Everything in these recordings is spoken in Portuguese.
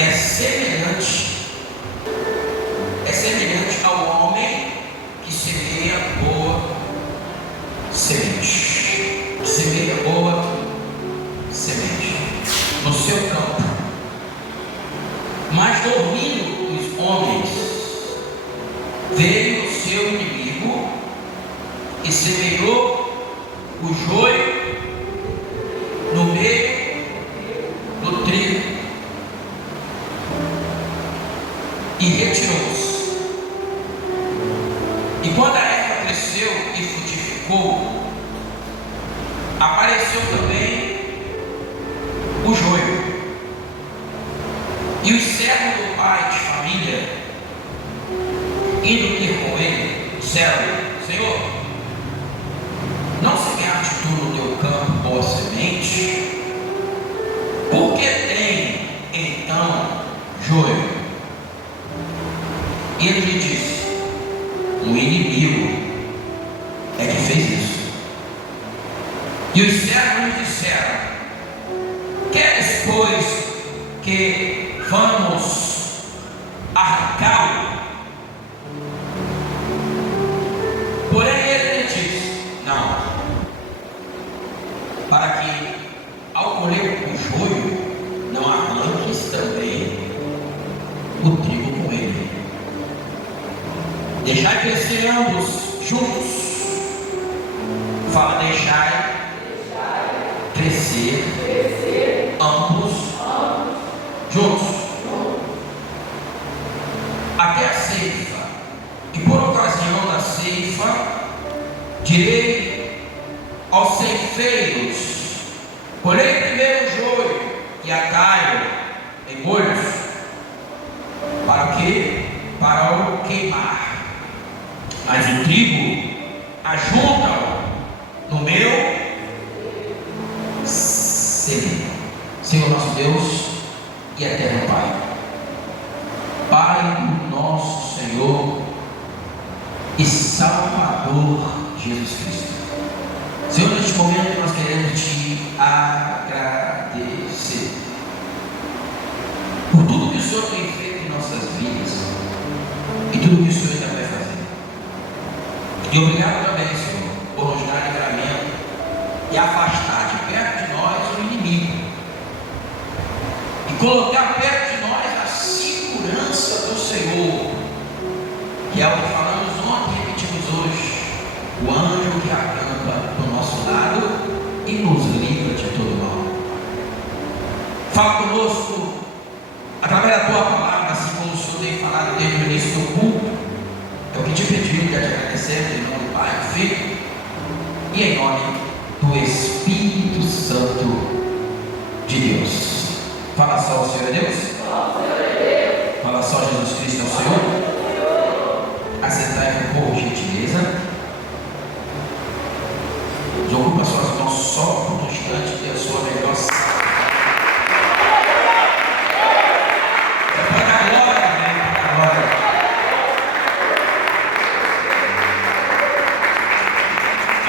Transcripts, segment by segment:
é semelhante ao homem que semeia boa semente. Semeia boa semente no seu campo. Mas dormindo os homens, veio o seu inimigo e semeou o joio no meio do trigo e retirou-se. E quando a erva cresceu e frutificou, apareceu também o joio. E os servos do pai de família, indo ter com ele, disseram: Senhor, não semeaste tu no teu campo boa semente? Por que tem então joio? E ele lhe disse: o inimigo é que fez isso. E os servos lhe disseram: queres, pois, que vamos arrancá-lo? Porém ele lhe disse: não, para que ao colher o joio não arranques também o trigo com ele. Deixai crescer ambos juntos. Fala, deixai crescer ambos juntos até a ceifa. E por ocasião da ceifa, direi aos ceifeiros: colhei primeiro o joio e atai-o em molhos. Para quê? Para o queimar. Mas o trigo ajunta-o no meu celeiro. Senhor nosso Deus e eterno Pai, Pai do nosso Senhor e Salvador Jesus Cristo, Senhor, neste momento nós queremos te agradecer por tudo que o Senhor tem feito em nossas vidas e tudo que o Senhor ainda vai fazer. E obrigado também, Senhor, por nos dar livramento e afastar de perto de nós o inimigo e colocar perto de nós a segurança do Senhor, que é o que falamos ontem e repetimos hoje: o anjo que acampa do nosso lado e nos livra de todo mal. Fala conosco através da tua palavra, assim como o Senhor tem falado desde o início do culto. É o que te pedimos, já te agradecemos em nome do Pai, do Filho e em nome do Espírito Santo de Deus. Fala só: o Senhor é Deus. Fala só: Jesus Cristo é o Senhor. Assentai-vos por gentileza. Desocupa suas mãos só por um instante, dê a sua melhor.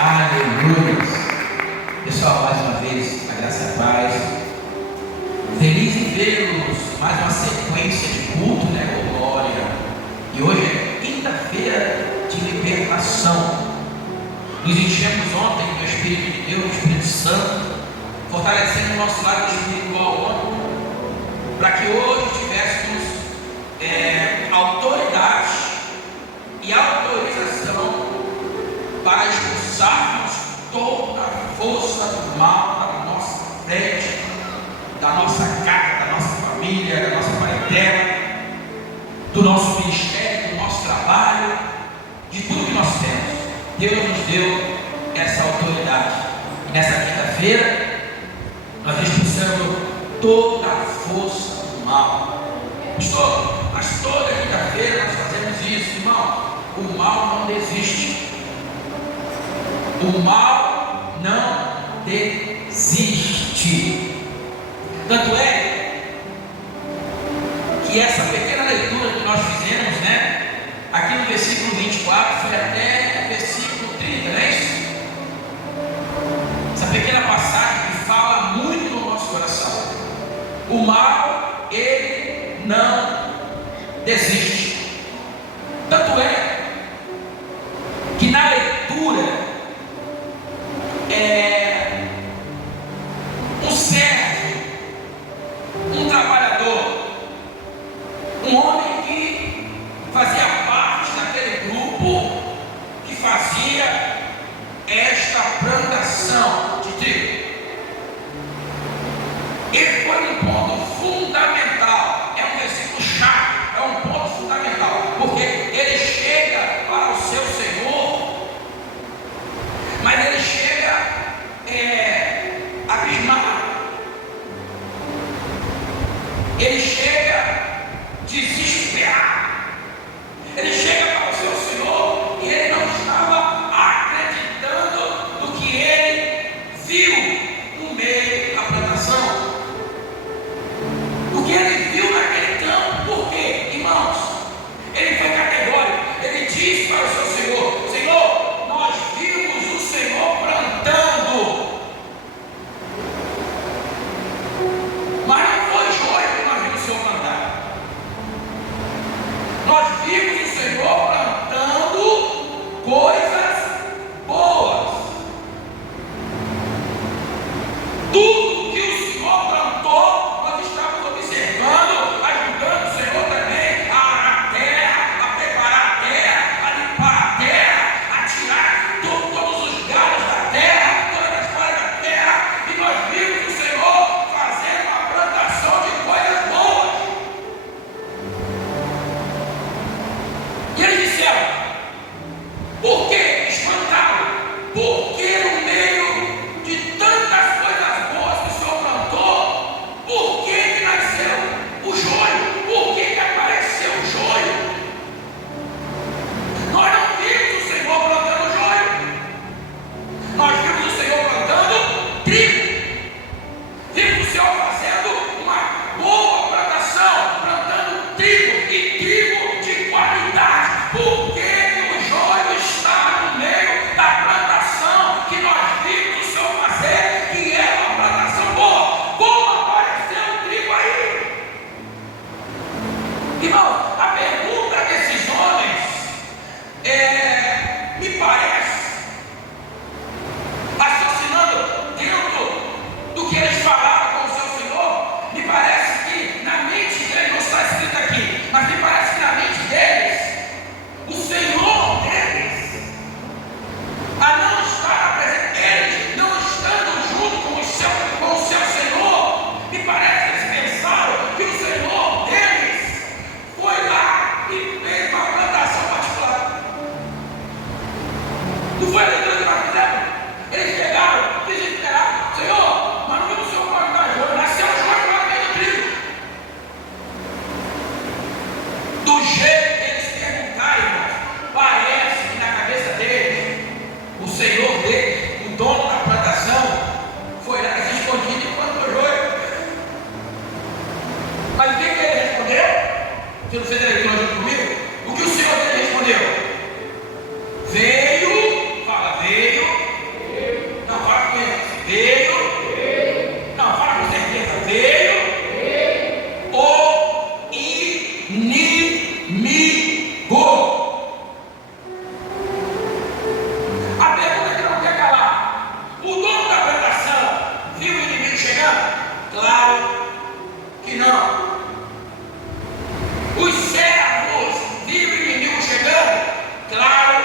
Aleluia. Pessoal, mais uma vez, a graça e a paz. Feliz em vê-los. Mais uma sequência de culto, né? Glória. E hoje é quinta-feira de libertação. Nos enchemos ontem do Espírito de Deus, do Espírito Santo, fortalecendo o nosso lado espiritual ontem, para que hoje tivéssemos autoridade e autorização para expulsarmos toda a força do mal da nossa frente, da nossa casa, da nossa família, da nossa parentela, do nosso ministério, do nosso trabalho, de tudo que nós temos. Deus nos deu essa autoridade. E nessa quinta-feira nós expulsamos toda a força do mal. Mas toda quinta-feira nós fazemos isso, irmão. O mal não desiste. O mal não desiste. Tanto é que essa pequena leitura que nós fizemos, né, aqui no versículo 24, foi até o versículo 30, não é isso? Essa pequena passagem que fala muito no nosso coração. O mal, ele não desiste. Tanto é que na leitura um servo, um trabalhador, um homem que fazia parte daquele grupo que fazia esta plantação de trigo. Ele foi um ponto fundamental, é um versículo chave, é um ponto fundamental, porque ele chega para o seu Senhor, mas ele chega abismado, ele chega desesperado, ele chega para o seu Senhor e ele não estava acreditando no que ele viu no meio da plantação, o que ele viu naquele campo. Por quê, irmãos? Ele foi categórico, ele disse para o seu Senhor: Senhor, nós vimos o Senhor plantando, mas não foi joio que nós vimos o Senhor plantar. Nós vimos o Senhor plantando coisas boas. Tudo que o Senhor plantou, nós estamos observando, ajudando o Senhor também a arar a terra, a preparar a terra, a limpar a terra, a tirar todos os galhos da terra, todas as folhas da terra, e nós vimos o Senhor fazendo uma plantação de coisas boas. E eles disseram: por que espantaram? Porque no meio de tantas coisas boas que o Senhor plantou, por que nasceu o joio? Por que apareceu o joio? Nós não vimos o Senhor plantando joio, nós vimos o Senhor plantando trigo, vimos o Senhor fazendo uma boa plantação, plantando trigo, e trigo de qualidade. Por que o joio está no meio da plantação que nós vimos o Senhor fazer, que é uma plantação boa? Como apareceu o trigo aí? Irmão, a pergunta desses homens me parece, raciocinando dentro do que eles falaram com o seu Senhor, me parece que na mente deles, não está escrito aqui, mas me parece que na mente deles, o Senhor deles, a não estar presente, eles não estando junto com o seu Senhor, me parece que eles pensaram que o Senhor deles foi lá e fez uma plantação particular. Não foi a leitura que nós fizemos? Eles pegaram, desesperados: Senhor, mas não vimos o Senhor plantar joio, nasceu joio lá no meio do trigo. Do jeito que eles perguntaram, irmãos, parece que na cabeça deles, o Senhor deles, o dono da plantação, foi lá escondido e plantou joio. Mas o que ele respondeu? Você não fez a leitura junto comigo? O que o Senhor dele respondeu? Veio, fala, veio. Não, fala com ele. Veio. Não, fala com certeza. Veio. O inimigo. A pergunta que não quer calar: o dono da plantação viu o inimigo chegando? Claro que não. Os servos viram o inimigo chegando? Claro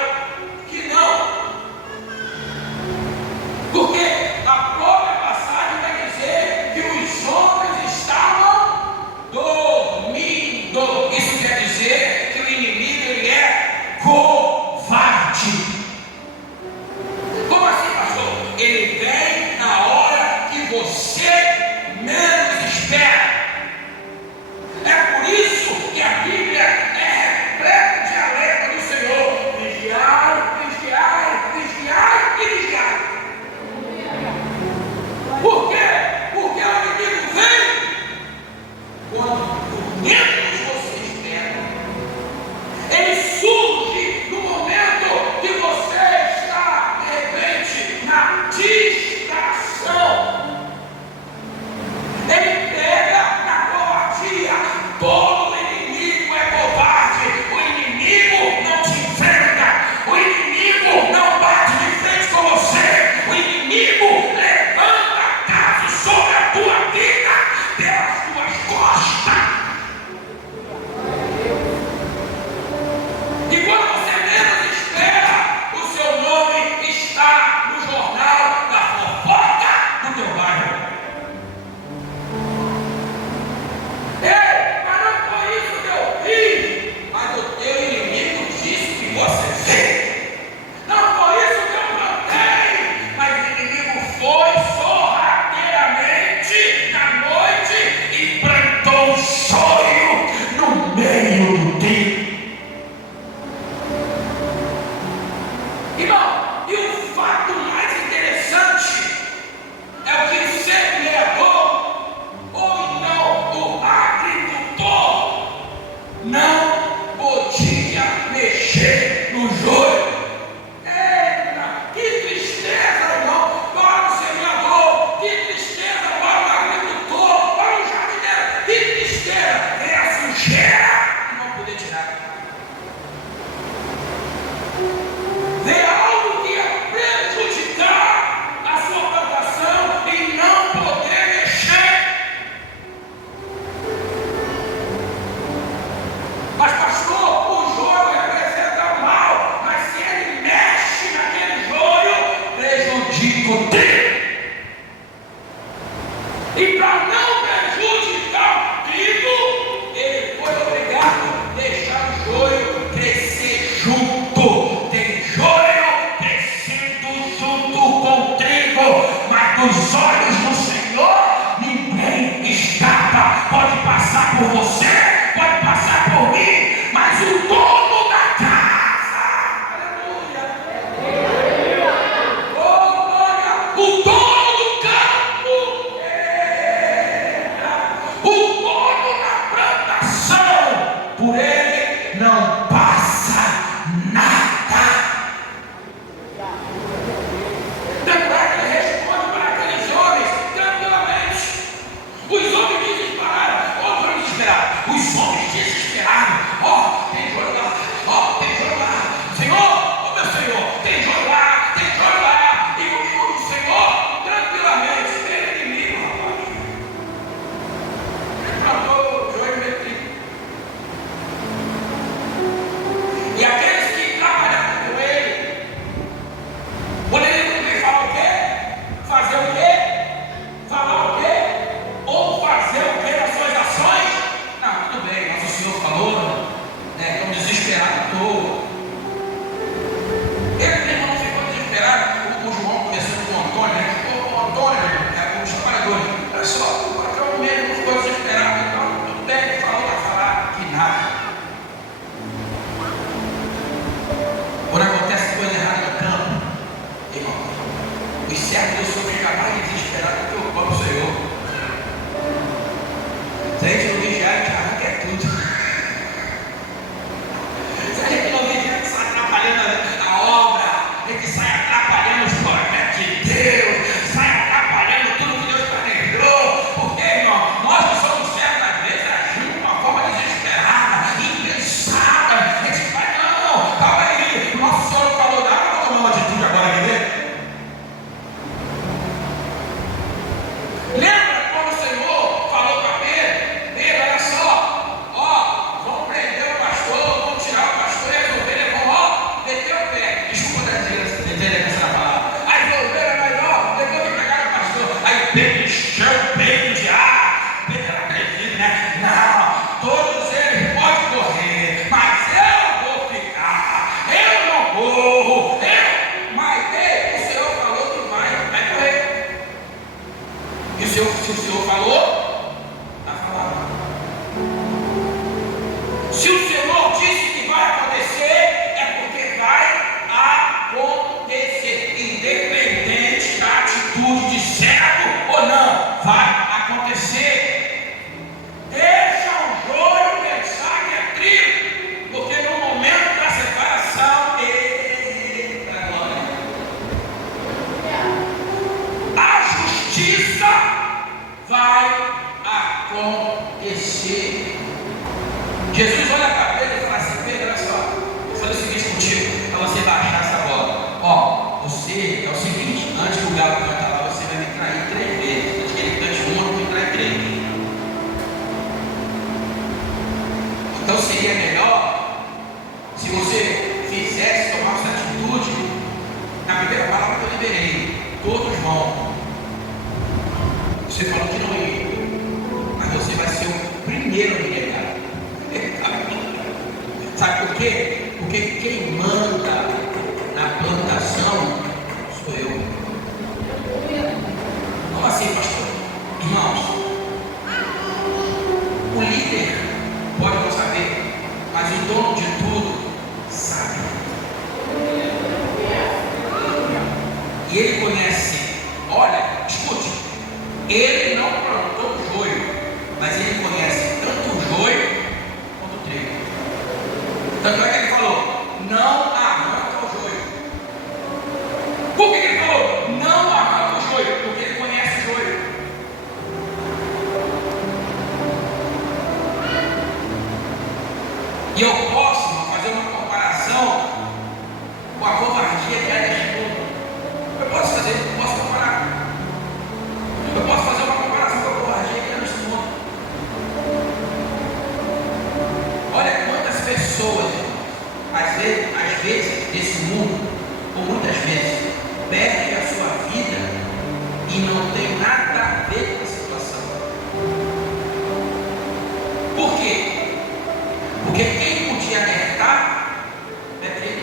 que não. Porque a própria passagem vai dizer que os homens estavam dormindo. Isso quer dizer que o inimigo, ele é covarde. Como assim, pastor? Ele vem na hora que você menos espera. para não prejudicar o trigo, ele foi obrigado a deixar o joio crescer junto. Tem joio crescendo junto com o trigo, mas dos olhos do Senhor ninguém escapa. Pode passar por você, pode passar por mim, mas o dono da casa, aleluia, oh glória, o dono do campo, o dono da plantação, por ele não passa nada. Tanto é que ele responde para aqueles homens tranquilamente. Os homens desesperaram, vamos desesperar. Os homens desesperaram. Tem joio lá, tem joio lá. Senhor, meu Senhor, tem joio lá, tem joio lá. E o Senhor, tranquilamente, ele inimigo, rapaz. Matou o joio metrico. E aqueles que trabalharam com ele, poderiam também falar o quê? Fazer o quê? Falar o quê? Ou fazer o que nas suas ações? Não, tudo bem, mas o Senhor falou, né? Estão desesperados à toa. Ele mesmo não ficou desesperado. O João começou com o Antônio, né? O Antônio, os trabalhadores. Olha só, o patrão mesmo não ficou desesperado. Então, tudo bem, ele falou para falar que nada. Quando acontece coisa errada no campo, irmão, os servos do Senhor ficam mais desesperados do que o próprio Senhor. Se a gente não vigiar, a gente arranca tudo. Se a gente não vigiar, a gente sai atrapalhando a obra, a gente sai atrapalhando os projetos de Deus, sai atrapalhando tudo que Deus planejou. Porque, irmão, nós que somos servos, às vezes agimos de uma forma desesperada, impensada. A gente vai, não, calma aí, o nosso Senhor falou, dá para tomar uma atitude agora, quer ver? Lembra quando o Senhor falou para Pedro, olha só, vamos prender o pastor, vamos tirar o pastor e resolver, eles vão, meter o pé, desculpa dizer essa palavra, aí resolveram, mas depois que pegaram o pastor, aí Pedro encheu o peito de ar, Pedro era acredito, né? Não, todos eles podem correr, mas eu vou ficar, eu não corro, mas o Senhor falou que vai correr. E se o Senhor falou, vai falar. Se o Senhor disse que vai acontecer, é porque vai acontecer. Independente da atitude de servo ou não, vai acontecer. Deixa o joio pensar que é trigo, porque no momento da separação, eita glória, a justiça vai acontecer. Jesus olha para Pedro e fala assim: Pedro, olha só, vou fazer o seguinte contigo, para você baixar essa bola. Você é o seguinte, antes que o galo cantar lá, você vai me trair 3 vezes. Antes que ele cante uma, eu vou me trair 3. Então seria melhor se você fizesse, tomasse atitude na primeira palavra que eu liberei. Todos vão. Você falou que não ia, mas você vai ser o primeiro a me negar. Sabe por quê? Porque quem manda na plantação sou eu. Como assim, pastor? Irmãos, o líder pode não saber, mas o dono de tudo sabe. E ele conhece. Olha, escute, ele não plantou joio, mas ele conhece tanto o joio quanto o trigo. Tanto é que ele falou: não arranca o joio. Por que ele falou não arranca o joio? Porque ele conhece o joio. E eu posso fazer uma comparação com a covardia que é neste mundo. Eu posso comparar. Eu posso fazer uma comparação com a covardia que é neste mundo. Olha quantas pessoas, às vezes, desse mundo, ou muitas vezes, perdem a sua vida e não tem nada a ver com a situação. Porque quem podia alertar é trigo.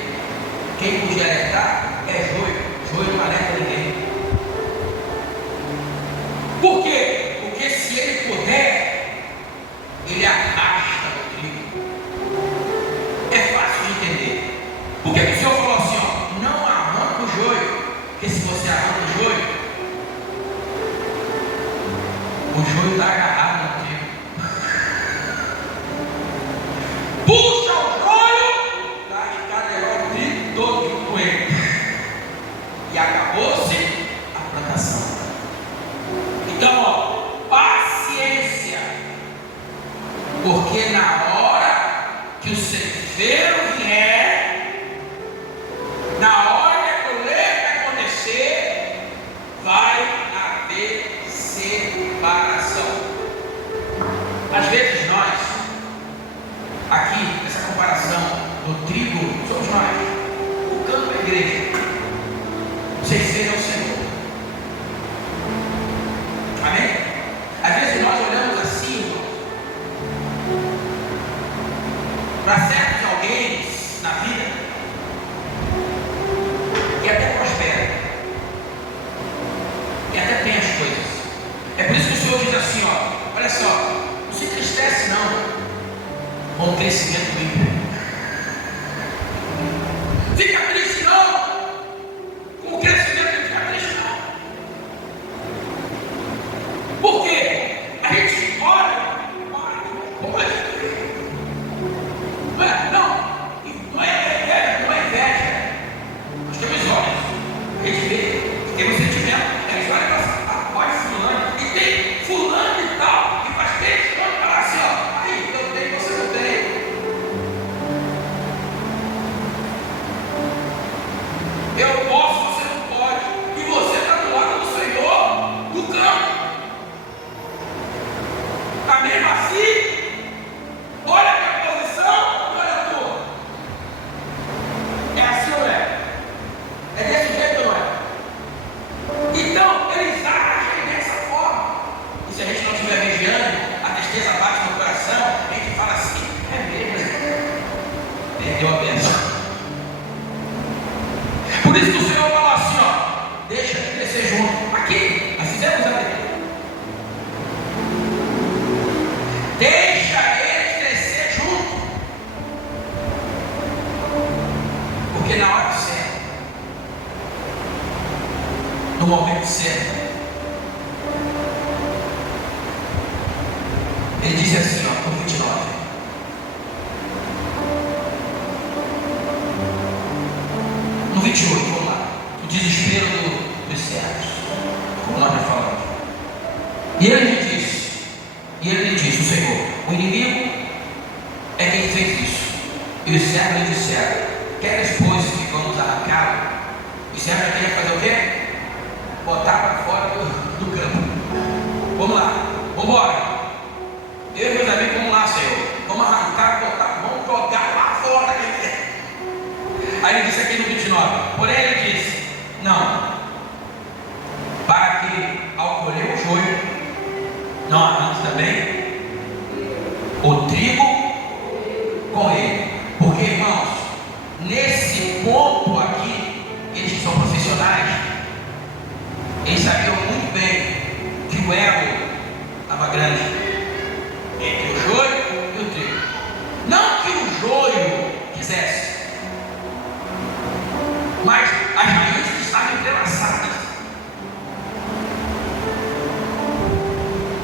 Quem podia alertar é joio. Joio não alerta ninguém. Por quê? Porque se ele puder, ele arrasta o trigo. É fácil de entender. Por que o Senhor falou assim, ó, não arranca o joio? Porque se você arranca o joio está agarrado no trigo. Puxa o joio, está encadeado o trigo todo junto com ele. E acabou-se a plantação. Então, ó, paciência. Porque na hora que o ceifeiro vier, na hora que a colheita acontecer, vai haver separação. Às vezes nós, aqui, essa comparação do trigo, somos nós. O campo é a igreja. O ceifeiro é o Senhor. Amém? Às vezes nós olhamos assim, para certos alguém na vida, e até prospera, e até tem as coisas. É por isso que o Senhor diz assim, ó, olha só, não se entristece não com o crescimento do ímpio. Fica triste não com o crescimento do ímpio, fica triste não. Por quê? A gente olha, não é inveja. Nós temos olhos, a gente vê, temos sentimento, a gente olha e fala assim, olha fulano, e tem fulano e tal, e faz tempo que você fala assim, ó, aí eu tenho, você não tem. Eu posso, você não pode, e você está do lado do Senhor, do campo. A mesma assim, olha a minha posição, olha a tua. É assim ou não é? É desse jeito ou não é? Então, eles agem dessa forma. E se a gente não estiver vigiando, a tristeza bate no coração, a gente fala assim, é mesmo. Perdeu a bênção. Por isso que o Senhor fala assim, ó, deixa ele crescer junto. Aqui, nós fizemos a leitura. Deixa eles crescer junto. Porque na hora certa, no momento certo, ele diz assim, ó, no 29. No 28, vamos lá. O desespero dos servos, como nós já falamos. E ele lhe disse, o Senhor, o inimigo é quem fez isso. E os servos lhe disseram, queres pois que vamos arrancá-lo? Os servos queriam fazer o quê? Botar para fora do campo. Vamos lá, vamos embora. Eu e meus amigos, vamos lá, Senhor. Vamos arrancar, botar, vamos jogar lá fora. Aí ele disse aqui no 29, porém ele disse, não, para que ao colher o joio, não arranque também o trigo com ele. Porque, irmãos, nesse ponto aqui, eles que são profissionais, eles sabiam muito bem que o ego estava grande entre o joio e o trigo. Não que o joio quisesse, mas as raízes estavam entrelaçadas.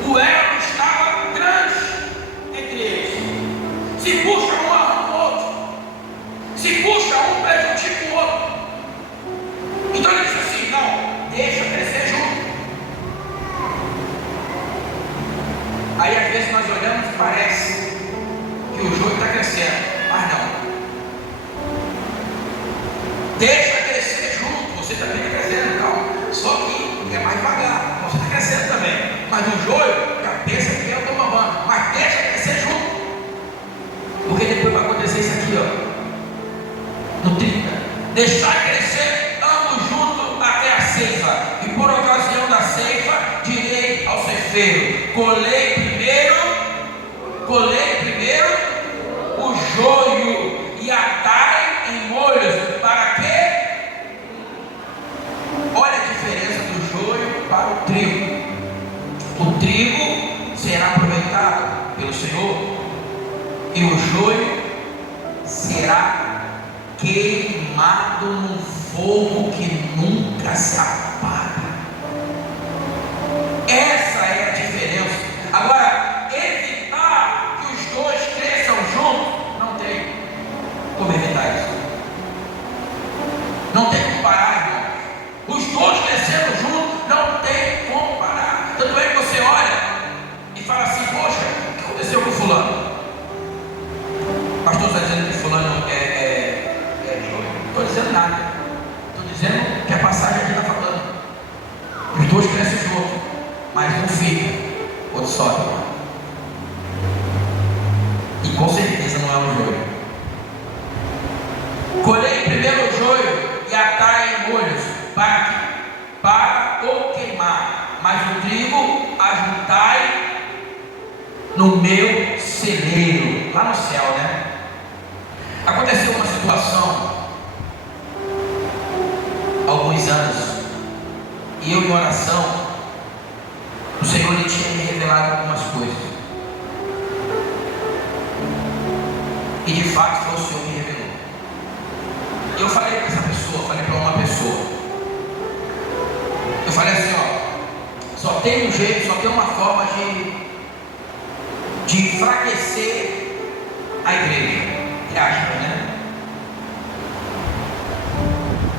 O ego estava grande entre eles. Se puxa um, arranca o outro. Se puxa um, prejudica o outro. Então ele disse assim, não, deixa crescer junto. Aí às vezes nós olhamos e parece que o joio está crescendo, mas não. Deixa crescer junto, você também está crescendo, calma. Só que é mais devagar, você está crescendo também. Mas o joio, já pensa que eu estou mamando, mas deixa crescer junto. Porque depois vai acontecer isso aqui, ó. No 30. Deixar crescer ambos juntos até a ceifa. E por ocasião da ceifa, direi ao ceifeiro: colhei primeiro o e o joio será queimado num fogo que nunca se apaga. Essa é a diferença. Agora, evitar que os dois cresçam juntos, não tem como evitar isso. Não tem como parar, irmão. Os dois crescendo juntos, não tem como parar. Tanto é que você olha e fala assim: poxa, o que aconteceu com fulano? O pastor está dizendo que fulano é joio. Não estou dizendo nada. Estou dizendo que a passagem aqui está falando. Os dois crescem juntos, mas um fica, outro sobe. E com certeza não é um joio. Colhei primeiro o joio e atai em molhos para ou queimar, mas o trigo ajuntai no meu celeiro, lá no céu, né? Aconteceu uma situação há alguns anos, e eu, em oração, o Senhor lhe tinha me revelado algumas coisas, e de fato foi o Senhor que me revelou. E eu falei para essa pessoa, falei para uma pessoa, eu falei assim: ó, só tem um jeito, só tem uma forma de enfraquecer a igreja, que acha, né?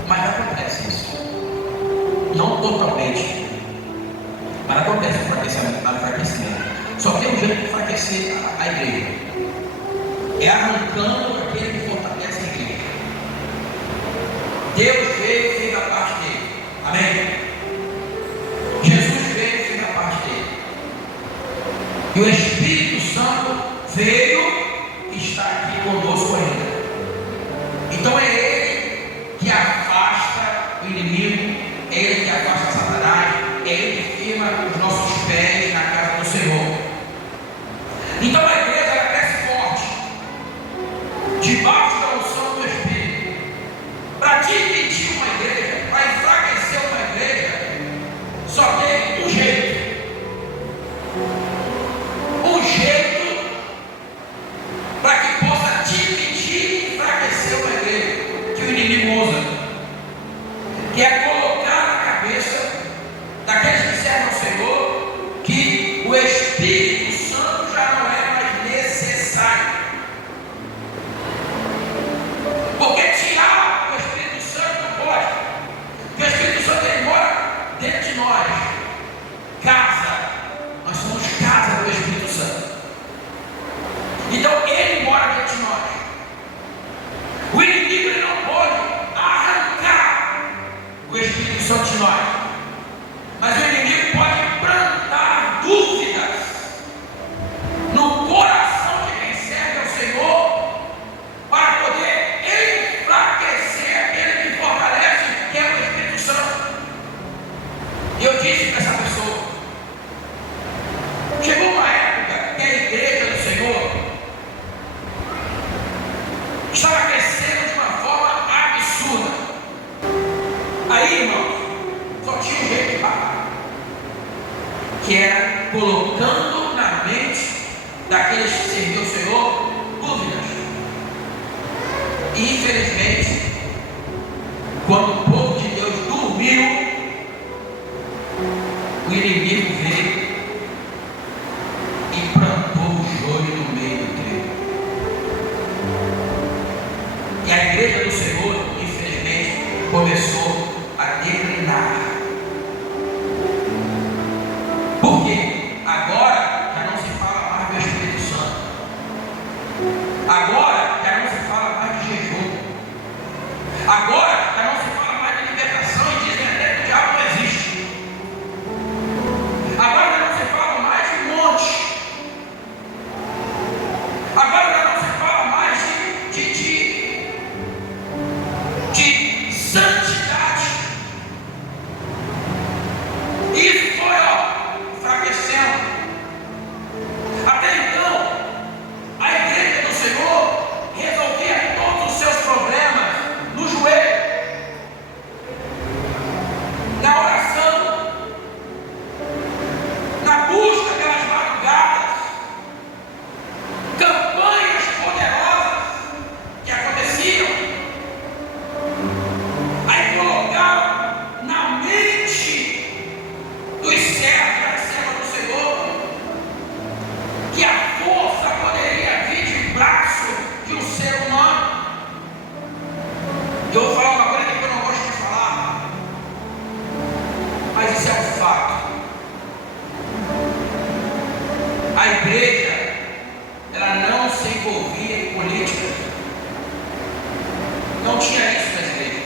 Mas acontece isso, não totalmente, mas acontece enfraquecimento. Só tem um jeito de enfraquecer a igreja, é arrancando aquele que fortalece a igreja. Deus veio e fez a parte dele, amém? Jesus veio e fez a parte dele, e o Espírito Santo veio e está aqui conosco ainda. Então é Ele que afasta o inimigo, é Ele que afasta Satanás, é Ele que firma os nossos pés na casa do Senhor. Então a igreja, ela cresce forte, debaixo da unção do Espírito. Para dividir uma igreja, para enfraquecer uma igreja, só tem um jeito. Um jeito para que possa dividir e enfraquecer uma igreja, que o inimigo usa, que é colocar na cabeça daqueles que servem ao Senhor que o Espírito Santo já não é mais necessário. Porque tirar o Espírito Santo não pode. Porque o Espírito Santo, ele mora dentro de nós. Casa. Nós somos casa do Espírito Santo. Então ele mora dentro de nós. O inimigo, ele não pode arrancar o Espírito Santo de nós. Mas o inimigo pode plantar dúvidas no coração de quem serve ao Senhor, para poder enfraquecer aquele que fortalece, que é o Espírito Santo. E eu disse para essa pessoa: chegou uma época que a igreja do Senhor estava crescendo de uma forma absurda. Aí, irmãos, só tinha um jeito de parar, que era colocando na mente daqueles que serviam o Senhor dúvidas. E infelizmente, quando o povo de Deus dormiu, o inimigo veio e plantou o joio no meio do trigo. E a igreja do Senhor, infelizmente, começou a declinar. Por quê? Agora já não se fala mais do Espírito Santo. Agora já não se fala mais de jejum. Agora já não se fala mais de libertação, e dizem até que o diabo não existe. Agora já não se fala mais de monte. Agora já não se fala mais de santidade. que a força poderia vir de braço de um ser humano. Eu vou falar uma coisa que eu não gosto de falar, mas isso é um fato. A igreja, ela não se envolvia em política. Não tinha isso na igreja.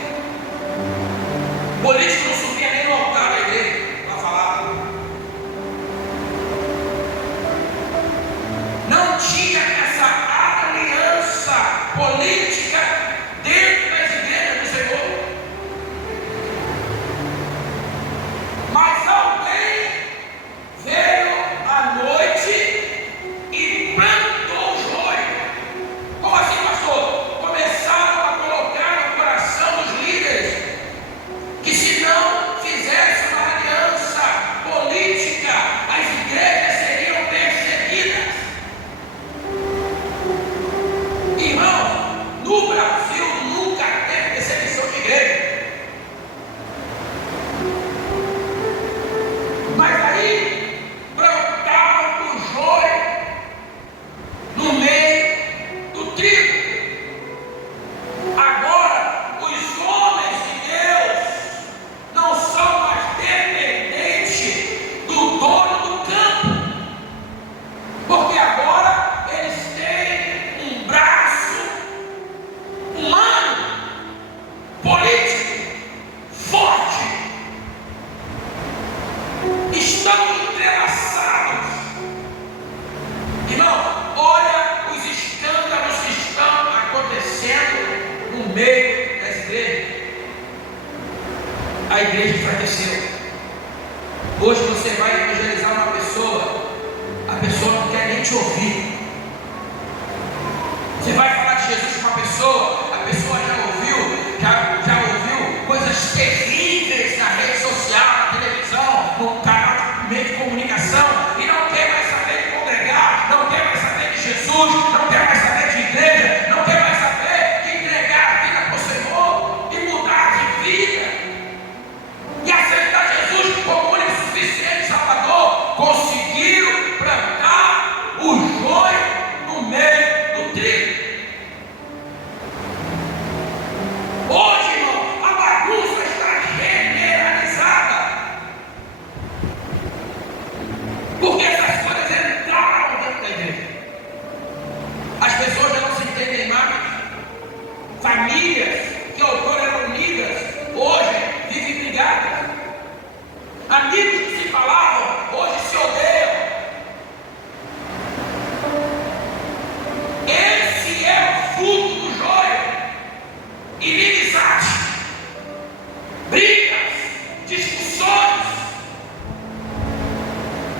Político não subia nem no altar da igreja para falar. Não tinha essa aliança política dentro das igrejas do Senhor. Mas alguém veio à noite e plantou o joio. Como assim, pastor? Começaram a colocar no coração dos líderes que se não fizesse uma aliança política, as igrejas seriam perseguidas. Irmão, no Brasil nunca teve perseguição de igreja. Mas aí plantavam o joio no meio do trigo. Agora, os homens de Deus não são mais dependentes do dono do campo, porque agora eles têm um braço humano, político, forte. Estão entrelaçados. Irmão, olha os escândalos que estão acontecendo no meio das igrejas. A igreja enfraqueceu. Hoje você vai evangelizar uma pessoa, a pessoa não quer nem te ouvir. Você vai falar de Jesus com uma pessoa, a pessoa já ouviu coisas terríveis na rede social, na televisão, no canal de meio de comunicação, e não quer mais saber de congregar, não quer mais saber de Jesus, não quer mais saber de igreja, não quer mais saber de entregar a vida para o Senhor e mudar de vida e aceitar Jesus como único e suficiente Salvador. Conseguiram plantar o joio no meio do trigo. Hoje, irmão, a bagunça está generalizada, porque essas coisas entraram dentro da igreja. As pessoas já não se entendem mais. Famílias que outrora eram unidas, hoje vivem brigadas. Amigos que se falavam, hoje se odeiam. Esse é o fruto do joio. Inimizade, brigas, discussões,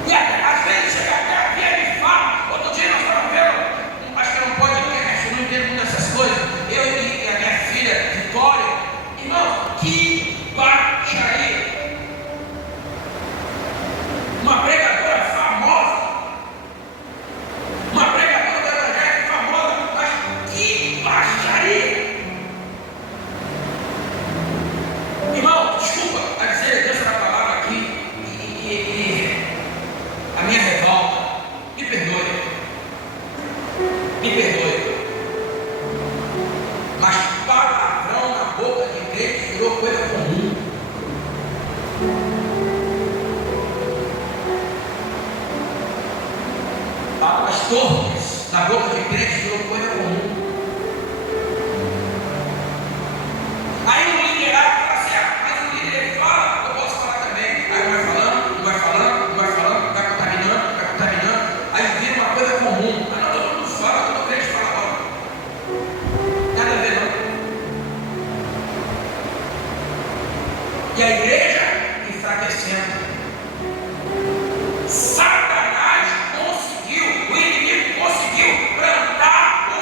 e às vezes chega até a via de fala. Outro dia nós estávamos vendo, acho que não pode, eu não entendo muito dessas coisas, eu e a minha filha Vitória, irmão, que baixaria. Uma pregadora famosa, uma pregadora da evangélica famosa, mas que baixaria. Irmão, desculpa a dizer, Deus na palavra aqui e a minha revolta, me perdoe, mas palavrão na boca de crente virou coisa comum. Palavras torpes na boca de crente virou coisa comum. Aí o liderado fala assim, mas o líder ele fala, eu posso falar também. Aí vai falando, vai contaminando, aí vira uma coisa comum. Mas não, todo mundo fala, todo crente fala logo. Nada a ver não. E a igreja enfraquecendo. Satanás conseguiu, o inimigo conseguiu plantar o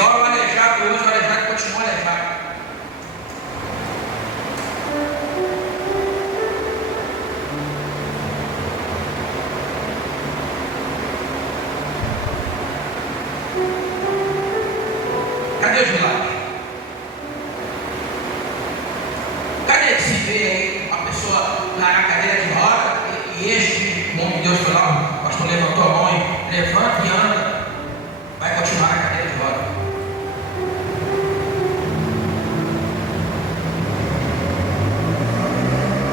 Você olha o aleijado hoje, o aleijado continua aleijado. Cadê os milagres? Cadê que se vê aí uma pessoa na cadeira de roda e este, o homem de Deus foi lá, o pastor levantou a mão e levanta e anda, vai continuar na cadeira de roda.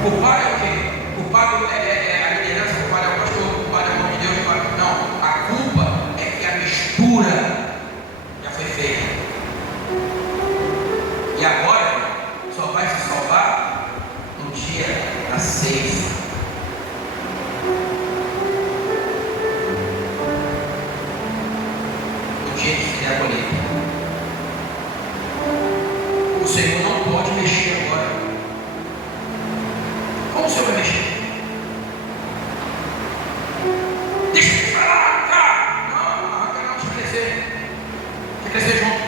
Culpado é o quê? Culpado é a liderança, culpado é o pastor, culpado é o nome de Deus. Não, a culpa é que a mistura já foi feita. E agora só vai se salvar no dia da ceia. No dia que fizer a colheita. O Senhor não pode mexer agora. Como o Senhor vai mexer? Deixa ele falar, cara! Não, arranca não, deixa crescer. Deixa crescer junto.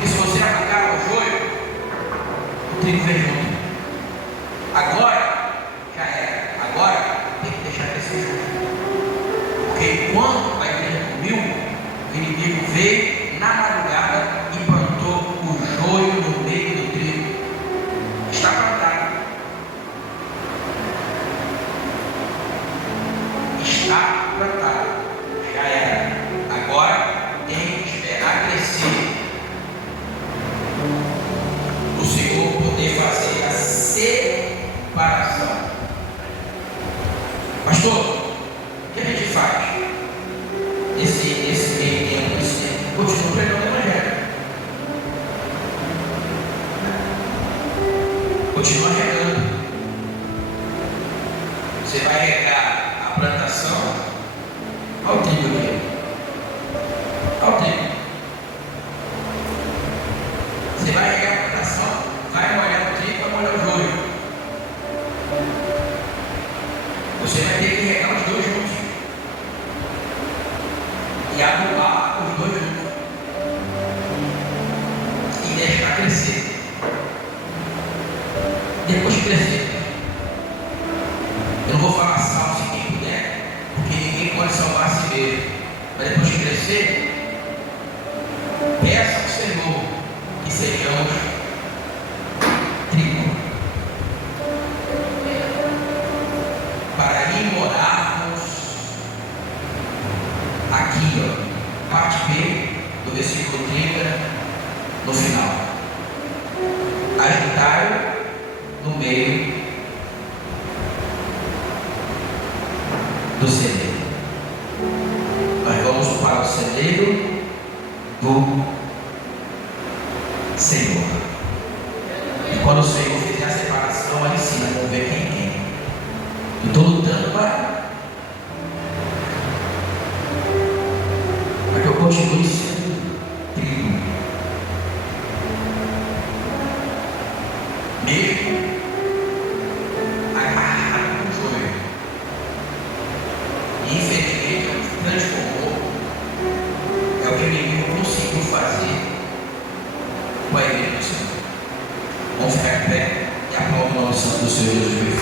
E se você arrancar o joio, o trigo vem junto. Agora, já era. Agora, tem que deixar crescer junto. Porque quando a igreja comiu, o inimigo veio na madrugada e plantou o joio no meio do trigo. Está plantado. Está plantado. Já era. Agora tem que esperar crescer. O Senhor poder fazer a separação. Pastor, o que a gente faz? Esse meio tempo, continua pregando o Evangelho. Continua regando. Você vai regar a plantação. Olha o trigo aqui. Olha o trigo. Você vai regar a plantação, vai molhar o trigo, vai molhar o joio. Você vai ter que regar os dois juntos. E adubar os dois juntos. E deixar crescer. Depois de crescer, eu não vou falar salve se quem puder, porque ninguém pode salvar a si mesmo. Mas depois de crescer, peça ao Senhor que sejamos trigo, para ir morarmos aqui, ó, parte B do versículo 30, no final. Ajudai no meio do celeiro. Nós vamos para o celeiro do Senhor. E quando o Senhor fizer a separação, aí sim, nós vamos ver quem é quem. Eu estou lutando para que eu continue sendo trigo. Mesmo agarrado com o joio. E infelizmente, o que transformou é o que o inimigo conseguiu fazer com a igreja do Senhor. Vamos ficar em pé e aplaudir o nome santo do Senhor Jesus.